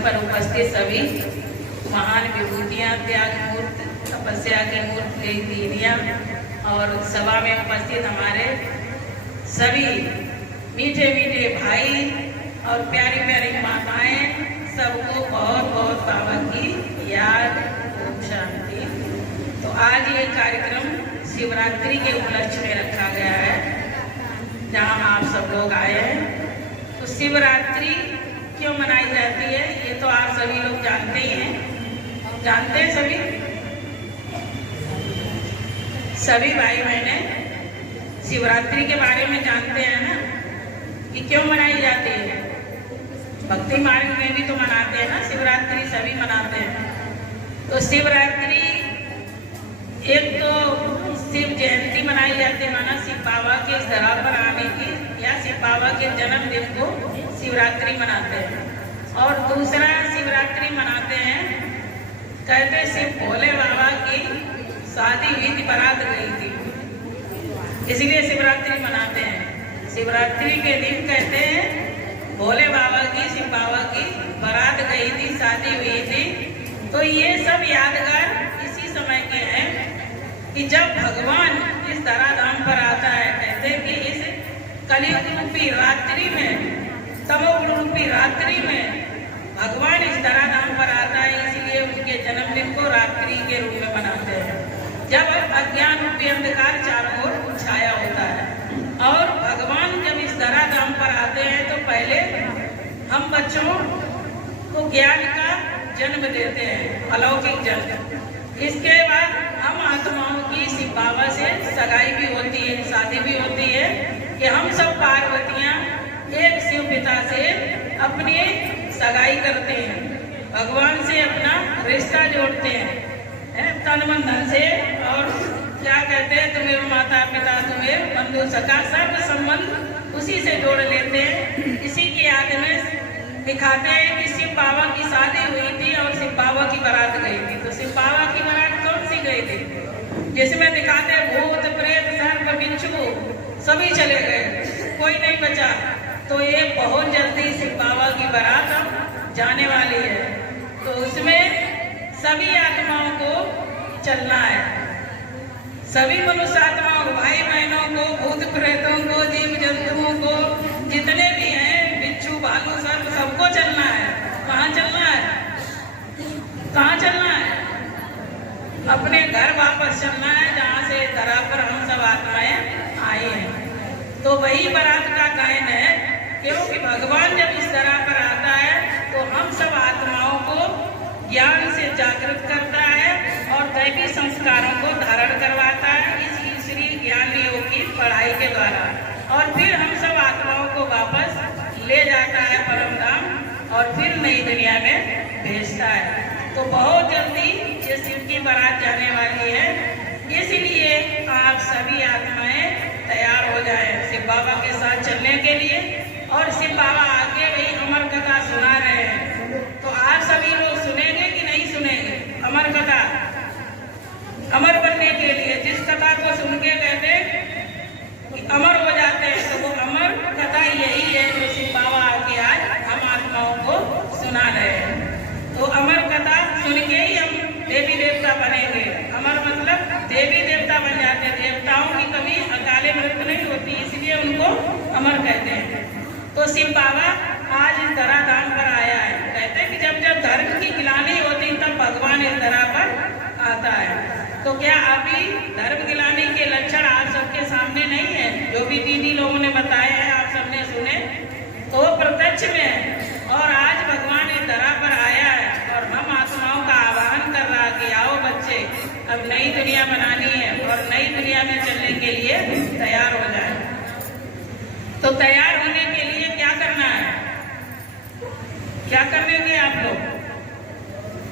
पर उपस्थित सभी महान विभूतियाँ, त्याग मूर्त, तपस्या की मूर्त दीदियाँ और सभा में उपस्थित हमारे सभी मीठे मीठे भाई और प्यारी प्यारी माताएं, सबको बहुत बहुत बाबा की याद, ओम शांति। तो आज ये कार्यक्रम शिवरात्रि के उपलक्ष्य में रखा गया है, जहाँ आप सब लोग आए हैं। तो शिवरात्रि क्यों मनाई जाती है ये तो आप सभी लोग जानते ही हैं। जानते हैं सभी भाई बहने शिवरात्रि के बारे में जानते हैं ना, कि क्यों मनाई जाती है। भक्ति मार्ग में भी तो मनाते हैं ना शिवरात्रि, सभी मनाते हैं। तो शिवरात्रि एक तो शिव जयंती मनाई जाती है, माना शिव बाबा के इस धरा पर आने की या शिव बाबा के जन्मदिन को शिवरात्रि मनाते हैं। और दूसरा शिवरात्रि मनाते हैं, कहते शिव भोले बाबा की शादी हुई थी, बारात गई थी, इसलिए शिवरात्रि मनाते हैं। शिवरात्रि के दिन कहते हैं भोले बाबा की, शिव बाबा की बारात गई थी, शादी हुई थी। तो ये सब यादगार इसी समय के हैं कि जब भगवान इस धराधाम पर आता है। कहते हैं कि इस कलयुग रूपी रात्रि में, तमोगुण रूपी रात्रि में भगवान इस धराधाम पर आता है, इसलिए उनके जन्मदिन को रात्रि के रूप में मनाते हैं, जब अज्ञान रूपी अंधकार चारों ओर छाया होता है। और भगवान जब इस धराधाम पर आते हैं तो पहले हम बच्चों को ज्ञान का जन्म देते हैं, अलौकिक जन्म। इसके बाद हम आत्माओं की शिव बाबा से सगाई भी होती है, शादी भी होती है, कि हम सब पार्वतियां एक शिव पिता से अपनी सगाई करते हैं, भगवान से अपना रिश्ता जोड़ते हैं तन मन धन से। और क्या कहते हैं, तुम्हें माता पिता, तुम्हें बंधु सखा, सब संबंध उसी से जोड़ लेते हैं। इसी की याद में दिखाते हैं कि शिव बाबा की शादी हुई थी और शिव बाबा की बारात गई थी। तो शिव बाबा की बारात कौन सी गई थी, जिसमें दिखाते हैं भूत प्रेत सर्प बिच्छू सभी चले गए, कोई नहीं बचा। तो ये बहुत जल्दी शिव बाबा की बारात जाने वाली है। तो उसमें सभी आत्माओं को चलना है, सभी मनुष्य आत्माओं को, भाई बहनों को, भूत प्रेतों को, जीव जंतुओं को, जितने भी हैं, बिच्छू भालू सर्प, सबको चलना है। कहाँ चलना है, कहाँ चलना है? अपने घर वापस चलना है, जहाँ से धरा पर हम सब आत्माएं आई हैं। तो वही बारात का गायन है, क्योंकि भगवान जब इस तरह पर आता है तो हम सब आत्माओं को ज्ञान से जागृत करता है और दैवी संस्कारों को धारण करवाता है इस ईश्वरीय ज्ञान योग की पढ़ाई के द्वारा। और फिर हम सब आत्माओं को वापस ले जाता है परम धाम और फिर नई दुनिया में भेजता है। तो बहुत जल्दी ये शिव की बारात जाने वाली है, इसलिए आप सभी आत्माएं तैयार हो जाएं शिव बाबा के साथ चलने के लिए। और शिव बाबा आके वही अमर कथा सुना रहे हैं, तो आप सभी लोग सुनेंगे कि नहीं सुनेंगे? अमर कथा, अमर बनने के लिए जिस कथा को सुन के कहते कि अमर हो जाते हैं, तो वो अमर कथा यही है जो शिव बाबा आके आज हम आत्माओं को सुना रहे हैं। तो अमर कथा सुन के ही हम देवी देवता बनेंगे। अमर मतलब देवी देवता बन जाते हैं। देवताओं की कभी अकाले मृत्यु नहीं होती, इसलिए उनको अमर कहते हैं। तो शिव बाबा आज इस धराधाम पर आया है। कहते हैं कि जब जब धर्म की गिलानी होती तब भगवान इस धरा पर आता है। तो क्या अभी धर्म गिलानी के लक्षण आप सबके सामने नहीं है? जो भी दीदी लोगों ने बताए हैं, आप सबने सुने, तो प्रत्यक्ष में है। और आज भगवान इस धरा पर आया है और हम आत्माओं का आह्वान कर रहा है कि आओ बच्चे, अब नई दुनिया बनानी है और नई दुनिया में चलने के लिए तैयार हो जाए। तो तैयार होने के लिए क्या करना है? क्या करेंगे आप लोग?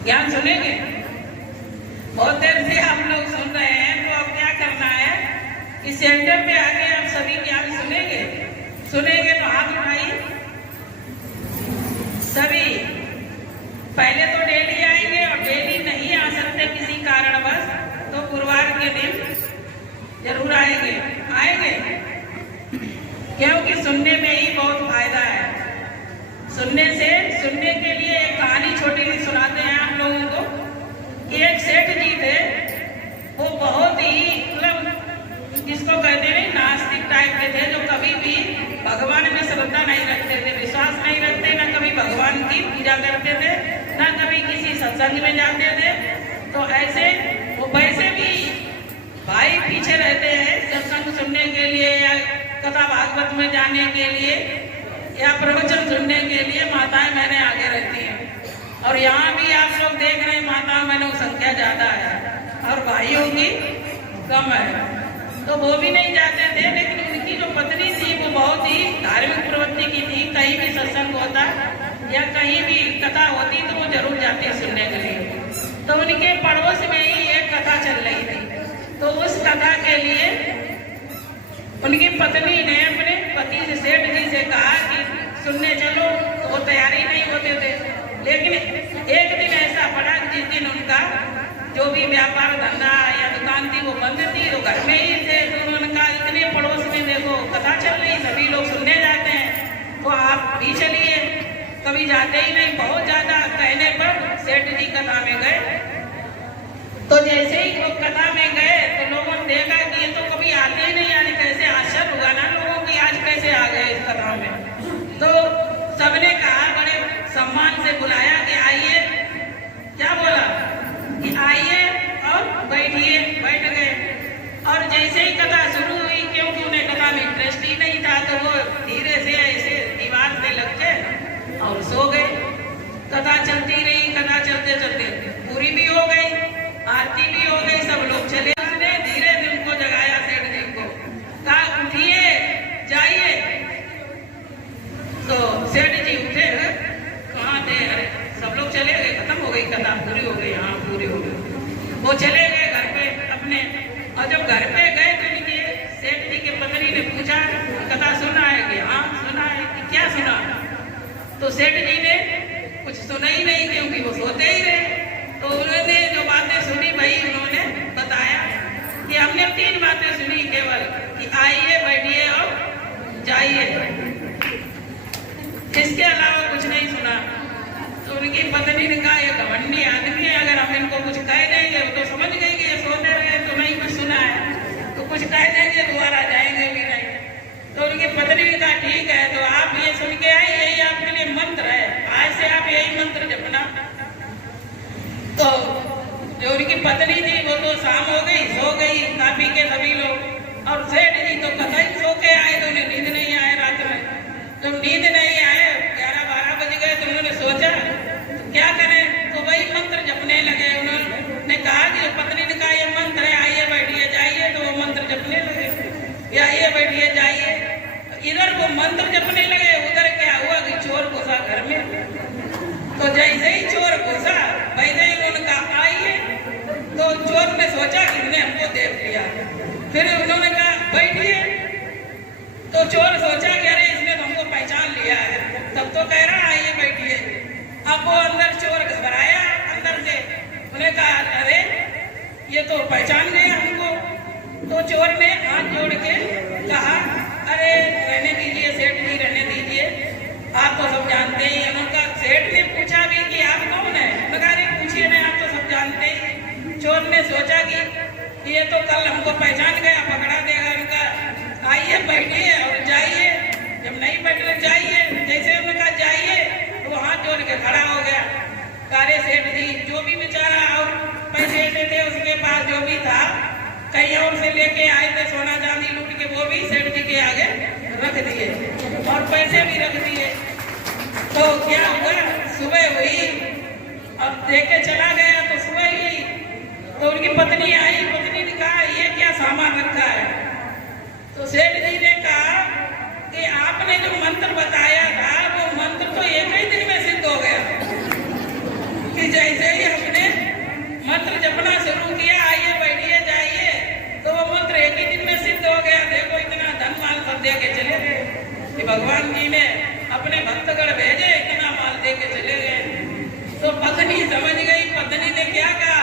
ज्ञान सुनेंगे? बहुत देर से आप लोग सुन रहे हैं, तो अब क्या करना है कि सेंटर पे आके आप सभी ज्ञान सुनेंगे। सुनेंगे तो हाथ उठाइए सभी। पहले तो डेली आएंगे और डेली नहीं आ सकते किसी कारणवश, तो गुरुवार के दिन जरूर आएंगे। आएंगे क्योंकि सुनने में ही बहुत फायदा है। सुनने के लिए एक कहानी टाइप के थे जो कभी भी भगवान में श्रद्धा नहीं रखते थे, विश्वास नहीं रखते, न कभी भगवान की पूजा करते थे, न कभी किसी सत्संग में जाते थे। तो ऐसे वो वैसे भी भाई पीछे रहते हैं सत्संग सुनने के लिए या कथा भागवत में जाने के लिए या प्रवचन सुनने के लिए माताएं मैंने आगे रहती हैं। और यहाँ भी आप लोग देख रहे हैं माताओं में संख्या ज्यादा है और भाइयों की कम है, तो वो भी नहीं जाते थे। लेकिन उनकी जो पत्नी थी वो बहुत ही धार्मिक प्रवृत्ति की थी। कहीं भी सत्संग होता या कहीं भी कथा होती तो वो जरूर जाती सुनने के लिए। तो उनके पड़ोस में ही एक कथा चल रही थी, तो उस कथा के लिए उनकी पत्नी ने अपने पति से सेठ जी से कहा कि सुनने चलो, तो वो तैयारी नहीं होते थे। लेकिन एक दिन ऐसा पड़ा कि जिस दिन उनका जो भी व्यापार धंधा या दुकान थी वो बंद थी, तो घर में ही थे। तो उन्होंने कहा इतने पड़ोस में देखो कथा चल रही, सभी लोग सुनने जाते हैं, तो आप भी चलिए। कभी जाते ही नहीं, बहुत ज्यादा कहने पर सेठ जी कथा में गए। तो जैसे ही वो कथा में गए तो लोगों ने देखा कि ये तो कभी आते ही नहीं, यानी कैसे आश्चर्य हुआ ना लोगों की, आज कैसे आ गए इस कथा में। तो सबने कहा, बड़े सम्मान से बुलाया कि आइए, क्या बोला कि आइए और बैठिए, बैठ गए। और जैसे ही कथा शुरू हुई, क्योंकि उन्हें कथा में इंटरेस्ट ही नहीं था, तो वो धीरे से ऐसे दीवार से लग के और सो गए। कथा चलती रही, कथा चलते चलते पूरी भी हो गई, आरती भी हो गई, सब लोग चले। उसने धीरे से उनको जगाया, सेठ जी को कहा उठिए, जाइए। तो सेठ जी उठे, कहाँ थे, अरे सब लोग चले गए, खत्म हो गई कथा, पूरी हो गई, हाँ पूरी हो गई। वो चले गए घर पे अपने, और जब घर पे गए तो उनके सेठ जी की पत्नी ने पूछा कथा सुना है कि हाँ सुना है, कि क्या सुना। तो सेठ जी ने कुछ सुना ही नहीं, क्योंकि वो सोते ही रहे। तो उन्होंने जो बातें सुनी भाई उन्होंने बताया कि हमने 3 बातें सुनी केवल, कि आइए, बैठिए और जाइए, इसके अलावा कुछ नहीं सुना। तो उनकी पत्नी ने कहा ये घमंडी आदमी है, अगर हम इनको कुछ कह देंगे वो तो समझ गई कि ये सोते रहे तो नहीं कुछ सुना है, तो कुछ कह देंगे दोबारा जाएंगे भी नहीं। तो उनकी पत्नी ने कहा ठीक है, तो आप ये सुन के आए, यही आपके लिए मंत्र है, आज से आप यही मंत्र जपना। तो जो उनकी पत्नी थी वो तो शाम हो गई, सो गई, खा पी के सभी लोग। और सेठ जी तो कथा ही सो के आए, तो उन्हें नींद नहीं आए रात में। तो नींद नहीं आए, 11-12 बज गए, तो उन्होंने सोचा क्या करें, तो वही मंत्र जपने लगे। उन्होंने कहा कि पत्नी ने कहा ये मंत्र है, आइए बैठिए जाइए, तो वो मंत्र जपने लगे, आइए बैठिए जाइए। इधर वो मंत्र जपने लगे, उधर क्या हुआ कि चोर घुसा घर में। तो जैसे ही चोर घुसा वैसे ही उनका आइए, तो चोर ने सोचा कि इसने हमको देख लिया। फिर उन्होंने कहा बैठिए, तो चोर सोचा कि अरे इसने तो हमको पहचान लिया है, तब तो कह रहा आइए बैठिए। अब वो अंदर चोर घबराया अंदर से, उन्हें कहा अरे ये तो पहचान गया हमको। तो चोर ने हाथ जोड़ के कहा अरे रहने दीजिए सेठ जी, रहने दीजिए, आप तो सब जानते ही। उनका सेठ ने पूछा भी कि आप कौन है, अरे पूछिए ना, आप तो सब जानते ही। चोर ने सोचा कि ये तो कल हमको पहचान गया, पकड़ा देगा। उनका आइए बैठिए और जाइए, जब नहीं बैठे जाइए। जैसे उनका जाइए तो वो हाथ जोड़ के खड़ा हो गया। अरे सेठ जी, जो भी बेचारा और पैसे थे उसके पास जो भी था कहीं और से लेके आए थे, सोना चांदी लूट के, वो भी सेठ जी के आगे रख दिए और पैसे भी रख दिए। तो क्या हुआ, सुबह हुई और देके चला गया, तो सुबह हुई तो उनकी पत्नी आई। पत्नी ने कहा ये क्या सामान रखा है। तो सेठ जी ने कहा कि आपने जो मंत्र बताया था वो मंत्र तो एक ही दिन में सिद्ध हो गया, कि जैसे ही हमने मंत्र जपना शुरू किया, आइए बैठिए जाइए, तो वो मंत्र एक ही दिन में सिद्ध हो गया। देखो इतना धन माल सब दे के चले गए कि भगवान जी ने अपने भक्तगण भेजे, इतना माल दे के चले गए। तो पत्नी समझ गई। पत्नी ने क्या कहा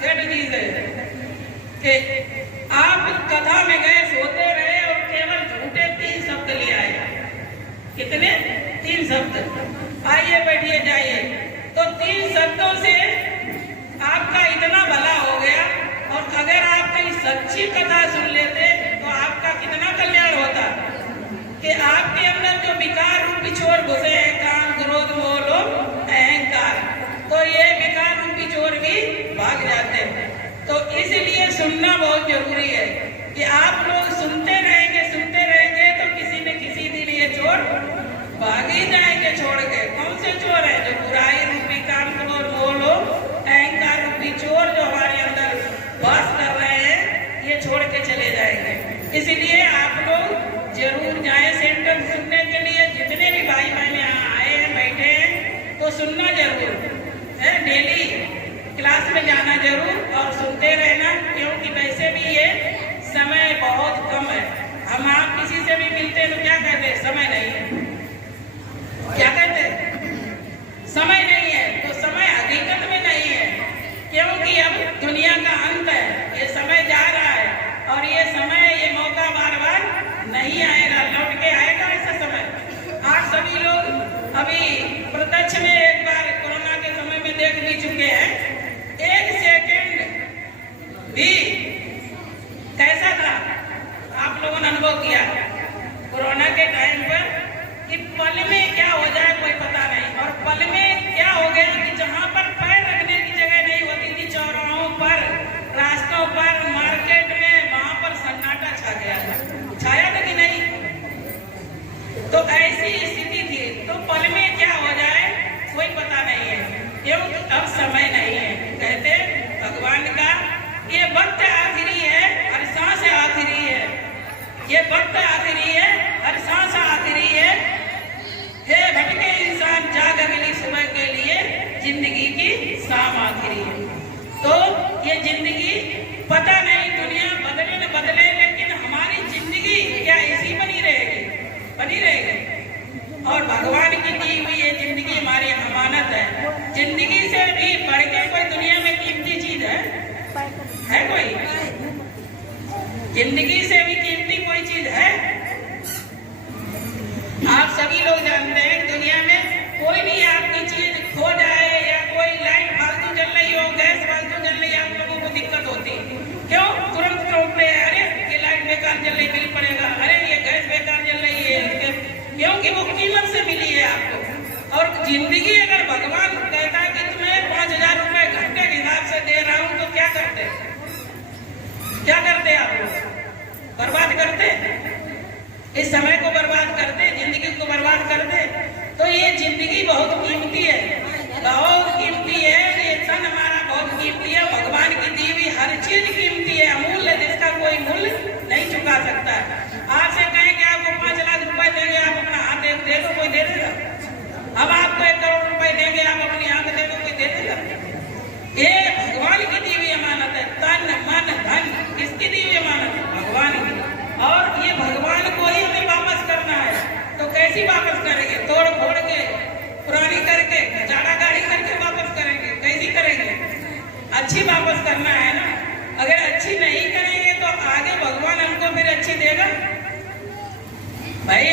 सेठ जी से कि आप कथा में गए, सोते रहे और केवल झूठे 3 शब्द ले आए। कितने? 3 शब्द, आइए बैठिए जाइए। तो 3 शब्दों से आपका इतना भला हो गया। और अगर आप कहीं सच्ची कथा सुन लेते तो आपका कितना कल्याण हो कि आपके अंदर जो विकार रूपी चोर घुसे हैं, काम क्रोध मोह लोभ अहंकार, तो ये विकार रूपी चोर भी भाग जाते हैं। तो इसलिए सुनना बहुत जरूरी है कि आप लोग सुनते रहेंगे तो किसी न किसी दिन ये चोर भाग ही जाएंगे छोड़ के। कौन से चोर है? जो बुराई रूपी काम क्रोध मोह लोभ अहंकार रूपी चोर जो हमारे अंदर वास कर रहे हैं, ये छोड़ के चले जाएंगे। इसलिए आप लोग जरूर जाएं सेंटर सुनने के लिए। जितने भी भाई बहन यहाँ आए हैं बैठे हैं तो सुनना जरूर है, डेली क्लास में जाना जरूर और सुनते रहना, क्योंकि वैसे भी ये समय बहुत कम है। हम आप किसी से भी मिलते हैं तो क्या कहते हैं? समय नहीं है। क्या कहते हैं? समय नहीं है। तो समय हकीकत में नहीं है, क्योंकि अब दुनिया का अंत है, ये समय जा रहा है और ये समय, ये मौका बार बार नहीं आएगा, लौट के आएगा ऐसा समय। आप सभी लोग अभी प्रत्यक्ष में एक बार कोरोना के समय में देख भी चुके हैं। एक सेकंड भी कैसा था आप लोगों ने अनुभव किया कोरोना के टाइम पर कि पल में क्या हो जाए कोई पता नहीं। और पल में क्या हो गया कि जहां पर पैर रखने की जगह नहीं होती थी, चौराहों पर, रास्तों पर, मार्केट में, वहां पर सन्नाटा छा गया था। छाया था कि नहीं? तो ऐसी स्थिति थी। तो पल में क्या हो जाए कोई पता नहीं है, क्योंकि अब समय नहीं है। कहते भगवान का ये वक्त आखिरी है, हर सांस आखिरी है। ये वक्त आखिरी है, हर सांस आखिरी है। हे भटके इंसान, जाग अगली सुबह के लिए, जिंदगी की शाम आखिरी है। तो ये जिंदगी पता नहीं दुनिया बदले न बदले, लेकिन हमारी जिंदगी क्या ऐसी बनी रहेगी? बनी रहेगी। और भगवान की दी हुई ये जिंदगी हमारी अमानत है। जिंदगी से भी बढ़ के कोई दुनिया में कीमती चीज है कोई? जिंदगी से भी कीमती कोई चीज है? आप सभी लोग जानते हैं दुनिया में कोई भी आपकी चीज खो जाए या कोई लाइट फालतू जल रही हो, गैस फालतू जल रही है, आप लोगों को दिक्कत होती है। क्यों? तुरंत रोकते हैं, अरे ये लाइट बेकार जल रही, बिल पड़ेगा, अरे ये गैस बेकार जल रही है, क्योंकि वो कीमत से मिली है आपको। और जिंदगी अगर भगवान कहता है कि तुम्हें 5000 रुपए घंटे के हिसाब से दे रहा हूं, तो क्या करते? क्या करते आप लोग? बर्बाद करते? इस समय को बर्बाद करते, जिंदगी को बर्बाद करते। तो ये जिंदगी बहुत कीमती है, बहुत कीमती है। ये क्षण हमारा बहुत कीमती है। भगवान की दी हुई हर चीज कीमती है, अमूल्य, जिसका कोई मूल्य नहीं चुका सकता है। आपसे कहें कि आपको 5 लाख रुपए देंगे, आप अपना हाथ दे दो, कोई दे देगा? अब आपको 1 करोड़ रुपए देंगे, आप अपनी आंख दे दो, कोई दे देगा? ये भगवान की दी हुई अमानत है। तन मन धन किसकी दी हुई अमानत है? भगवान की। और ये भगवान को ही हमें वापस करना है। तो कैसी वापस करेंगे? तोड़ फोड़ के, पुरानी करके, कचाड़ा गाड़ी करके वापस करेंगे? कैसी करेंगे? अच्छी वापस करना है ना। अगर अच्छी नहीं करेंगे तो आगे भगवान हमको फिर अच्छी देगा भाई।